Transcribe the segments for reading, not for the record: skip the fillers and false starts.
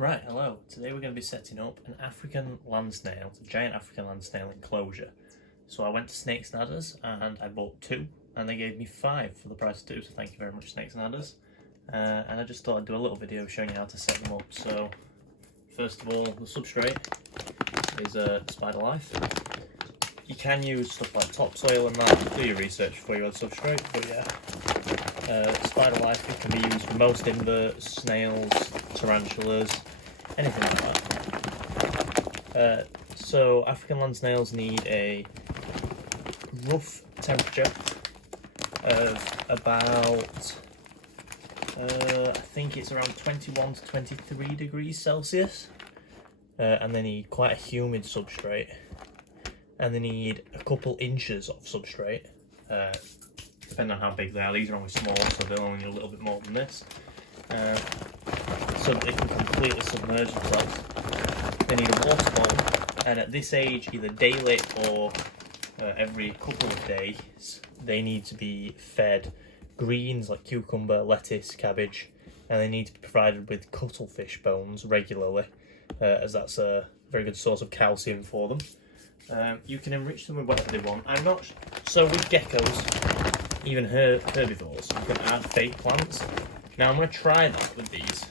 Right, hello. Today we're going to be setting up an African land snail, a giant African land snail enclosure. So I went to Snakes and Adders and I bought 2 and they gave me 5 for the price of 2, so thank you very much, Snakes and Adders. And I just thought I'd do a little video showing you how to set them up. So first of all, the substrate is Spider Life. You can use stuff like topsoil and that, do your research before you add substrate, but yeah. Spider Life, it can be used for most inverts, snails, tarantulas, anything like that. So African land snails need a rough temperature of about, I think it's around 21 to 23 degrees Celsius, and they need quite a humid substrate, and they need a couple inches of substrate, depending on how big they are. These are only small, so they'll only need a little bit more than this. So that they can completely submerge themselves. They need a water bowl, and at this age, either daily or every couple of days, they need to be fed greens like cucumber, lettuce, cabbage, and they need to be provided with cuttlefish bones regularly, as that's a very good source of calcium for them. You can enrich them with whatever they want. I'm not so with geckos, even herbivores, you can add fake plants. Now I'm going to try that with these,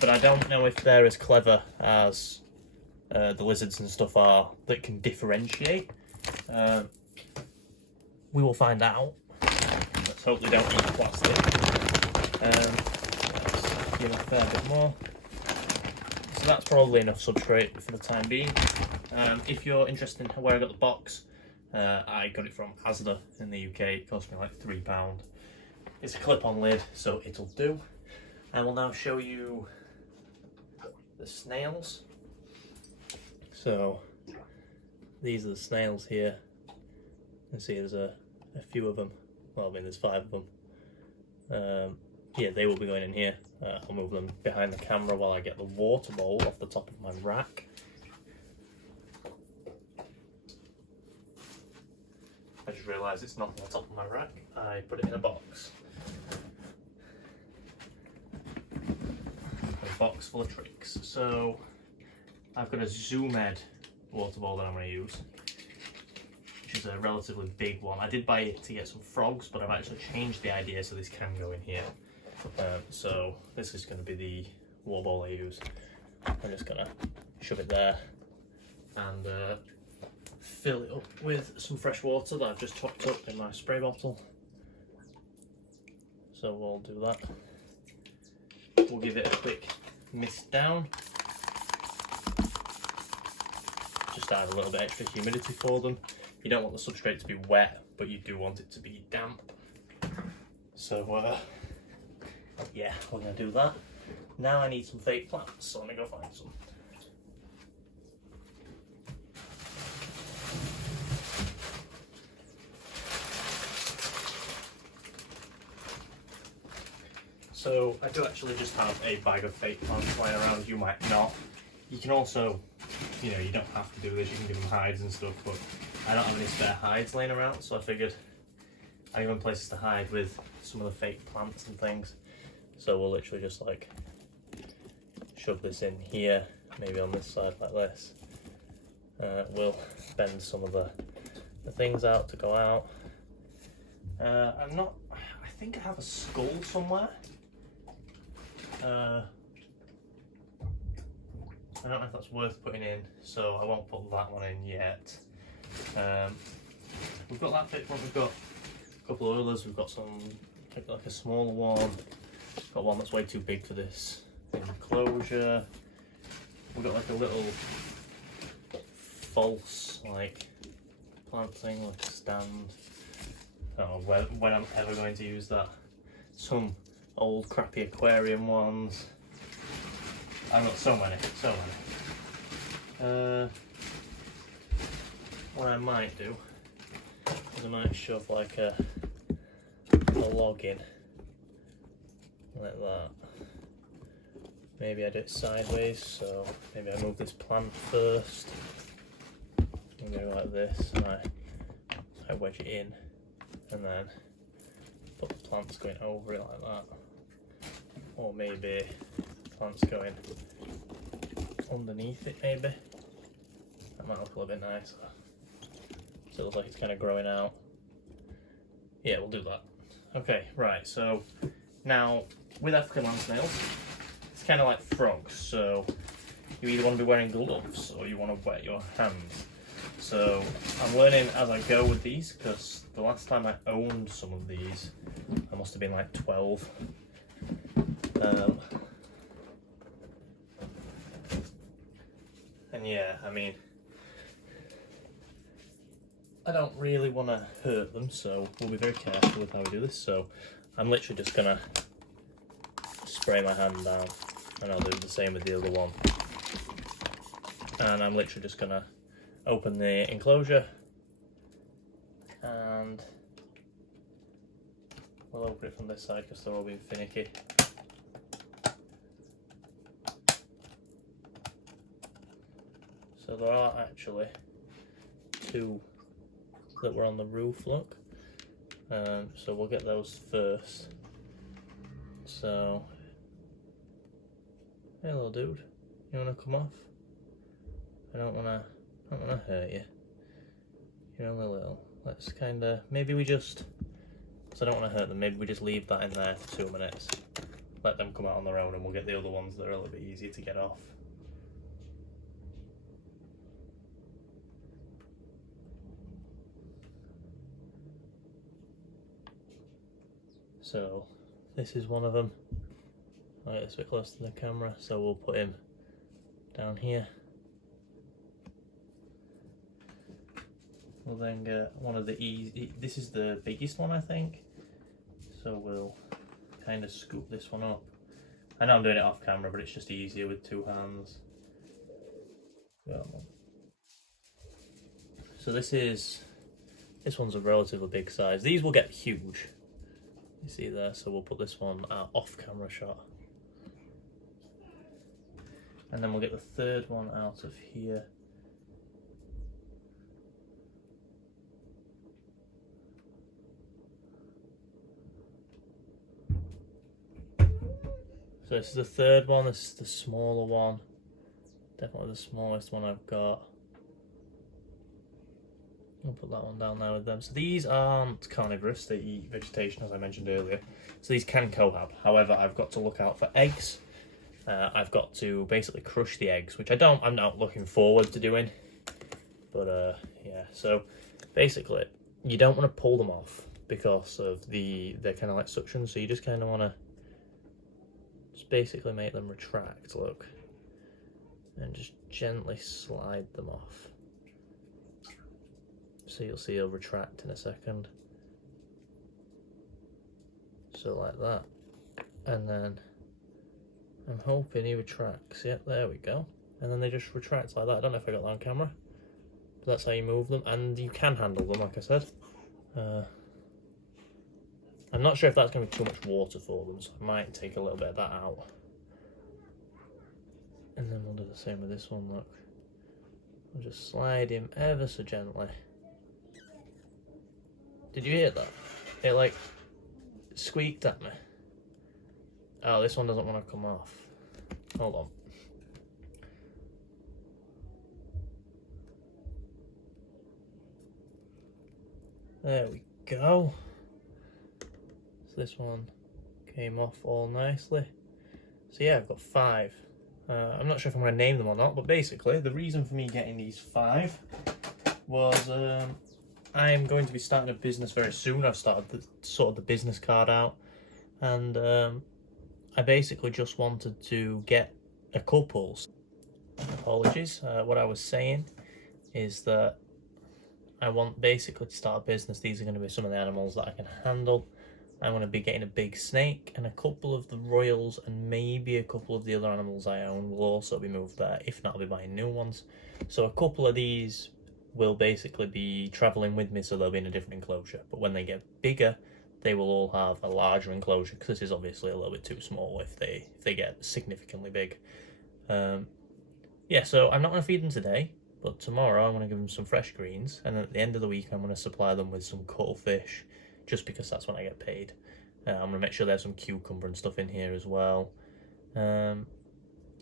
but I don't know if they're as clever as the lizards and stuff are that can differentiate. We will find out. Let's hope they don't eat plastic. Let's give a fair bit more. So that's probably enough substrate for the time being. If you're interested in where I got the box, I got it from Asda in the UK. It cost me like £3. It's a clip-on lid, so it'll do. I will now show you the snails. So these are the snails here. You can see there's a few of them. Well, I mean there's 5 of them. Yeah, they will be going in here. I'll move them behind the camera while I get the water bowl off the top of my rack. I just realised it's not on the top of my rack. I put it in a box. A box full of tricks. So I've got a Zoom Ed water bowl that I'm going to use, which is a relatively big one. I did buy it to get some frogs, but I've actually changed the idea so this can go in here. So this is going to be the water bowl I use. I'm just going to shove it there and fill it up with some fresh water that I've just topped up in my spray bottle. So we'll do that. We'll give it a quick mist down. Just add a little bit extra humidity for them. You don't want the substrate to be wet, but you do want it to be damp. So yeah, we're going to do that. Now I need some fake plants, so let me go find some. So I do actually just have a bag of fake plants lying around. You might not. You can also, you know, you don't have to do this. You can give them hides and stuff, but I don't have any spare hides laying around, so I figured I give them places to hide with some of the fake plants and things. So we'll literally just like shove this in here, maybe on this side like this. We'll bend some of the things out to go out. I think I have a skull somewhere. I don't know if that's worth putting in, so I won't put that one in yet. We've got that big one, we've got a couple of others, we've got some, like a smaller one, got one that's way too big for this enclosure. We've got like a little false like plant thing, like a stand. I don't know when I'm ever going to use that. Some old crappy aquarium ones. I've got so many. What I might do is I might shove like a log in like that. Maybe I do it sideways, so maybe I move this plant first. Maybe like this, and I wedge it in, and then put the plants going over it like that. Or maybe plants going underneath it maybe. That might look a little bit nicer. So it looks like it's kind of growing out. Yeah, we'll do that. Okay, right, so now with African land snails, it's kind of like frogs, so you either want to be wearing gloves or you want to wet your hands. So I'm learning as I go with these, because the last time I owned some of these, I must have been like 12. And yeah, I mean, I don't really want to hurt them, so we'll be very careful with how we do this. So I'm literally just gonna spray my hand down, and I'll do the same with the other one. And I'm literally just gonna open the enclosure, and we'll open it from this side because they're all being finicky. So there are actually two that were on the roof, look. So we'll get those first. So, hey little dude, you wanna come off? I don't wanna hurt you. You're only little. Let's kinda, maybe we just, because I don't wanna hurt them, maybe we just leave that in there for 2 minutes. Let them come out on their own and we'll get the other ones that are a little bit easier to get off. So this is one of them. I'll get this a bit close to the camera, so we'll put him down here. We'll then get one of the this is the biggest one I think. So we'll kind of scoop this one up. I know I'm doing it off camera, but it's just easier with 2 hands. So this one's a relatively big size. These will get huge. You see there, so we'll put this one off camera shot. And then we'll get the third one out of here. So this is the third one, this is the smaller one. Definitely the smallest one I've got. I'll put that one down there with them. So these aren't carnivorous, they eat vegetation as I mentioned earlier. So these can cohab. However, I've got to look out for eggs. I've got to basically crush the eggs, which I'm not looking forward to doing. But yeah, so basically you don't want to pull them off because of they're kind of like suction. So you just kind of want to just basically make them retract, look. And just gently slide them off. So you'll see he'll retract in a second. So like that. And then I'm hoping he retracts. Yep, there we go. And then they just retract like that. I don't know if I got that on camera. But that's how you move them. And you can handle them, like I said. I'm not sure if that's going to be too much water for them, so I might take a little bit of that out. And then we'll do the same with this one, look. We'll just slide him ever so gently. Did you hear that? It like squeaked at me. Oh, this one doesn't want to come off. Hold on. There we go. So this one came off all nicely. So yeah, I've got 5. I'm not sure if I'm going to name them or not, but basically the reason for me getting these 5 was I'm going to be starting a business very soon. I've started the business card out, and I basically just wanted to get a couple. Apologies. What I was saying is that I want basically to start a business. These are going to be some of the animals that I can handle. I'm going to be getting a big snake, and a couple of the royals and maybe a couple of the other animals I own will also be moved there. If not, I'll be buying new ones. So a couple of these will basically be travelling with me, so they'll be in a different enclosure. But when they get bigger, they will all have a larger enclosure, because this is obviously a little bit too small if they get significantly big. Yeah, so I'm not going to feed them today, but tomorrow I'm going to give them some fresh greens, and then at the end of the week I'm going to supply them with some cuttlefish, just because that's when I get paid. I'm going to make sure there's some cucumber and stuff in here as well.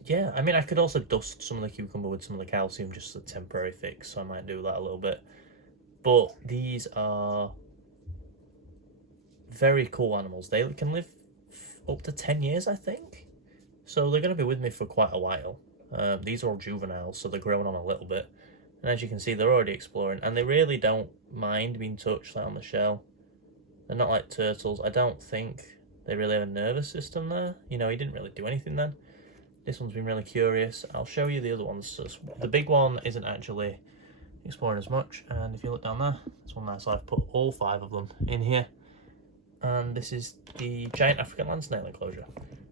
yeah, I mean, I could also dust some of the cucumber with some of the calcium, just as a temporary fix, so I might do that a little bit. But these are very cool animals. They can live up to 10 years, I think. So they're going to be with me for quite a while. These are all juveniles, so they're growing on a little bit. And as you can see, they're already exploring, and they really don't mind being touched like on the shell. They're not like turtles. I don't think they really have a nervous system there. You know, he didn't really do anything then. This one's been really curious. I'll show you the other ones. So the big one isn't actually exploring as much, and if you look down there, there's one there. So I've put all 5 of them in here. And this is the Giant African Land Snail enclosure.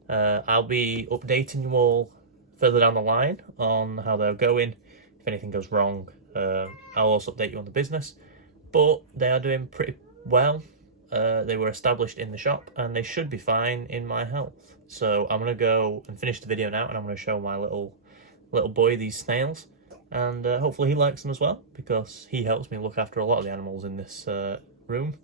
I'll be updating you all further down the line on how they're going. If anything goes wrong, I'll also update you on the business. But they are doing pretty well. They were established in the shop, and they should be fine in my health. So I'm gonna go and finish the video now, and I'm gonna show my little boy these snails, and hopefully he likes them as well, because he helps me look after a lot of the animals in this room.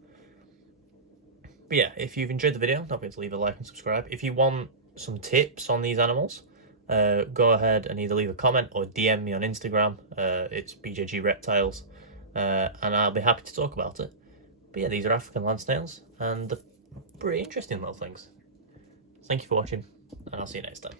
But yeah, if you've enjoyed the video, don't forget to leave a like and subscribe. If you want some tips on these animals, go ahead and either leave a comment or DM me on Instagram. It's BJG Reptiles, and I'll be happy to talk about it. But yeah, these are African land snails, and they're pretty interesting little things. Thank you for watching, and I'll see you next time.